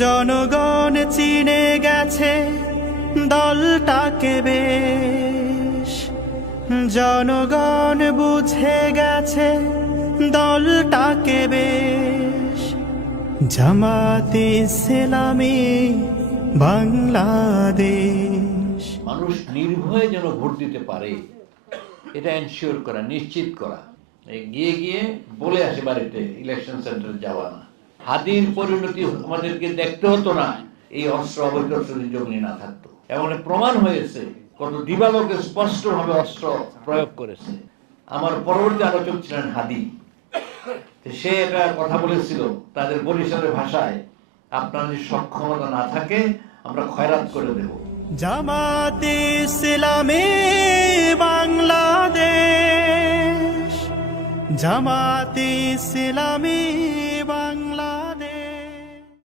জনগণ চিনে গেছে দলটাকে বেশ, জনগণ বুঝে গেছে দলটাকে বেশ। জামাতে ইসলামী বাংলাদেশ। মানুষ নির্ভয়ে যেন ভোট দিতে পারে এটা এনশিওর করা, নিশ্চিত করা। গিয়ে গিয়ে বলে আসে বাড়িতে, ইলেকশন সেন্টারে যাওয়া না। হাদির পরিণতি আমাদেরকে দেখতে হতো না এই অস্ত্র অবৈধ জঙ্গি না থাকতো। এবং প্রমাণ হয়েছে কত দিবালোকে স্পষ্টভাবে অস্ত্র প্রয়োগ করেছে। আমার পরবর্তী আলোচক ছিলেন হাদি, সে এটা কথা বলেছিল তাদের বরিশালের ভাষায়, আপনার যদি সক্ষমতা না থাকে আমরা খয়রাত করে দেব। জামাতে ইসলামী বাংলাদেশ, জামাতে ইসলামী।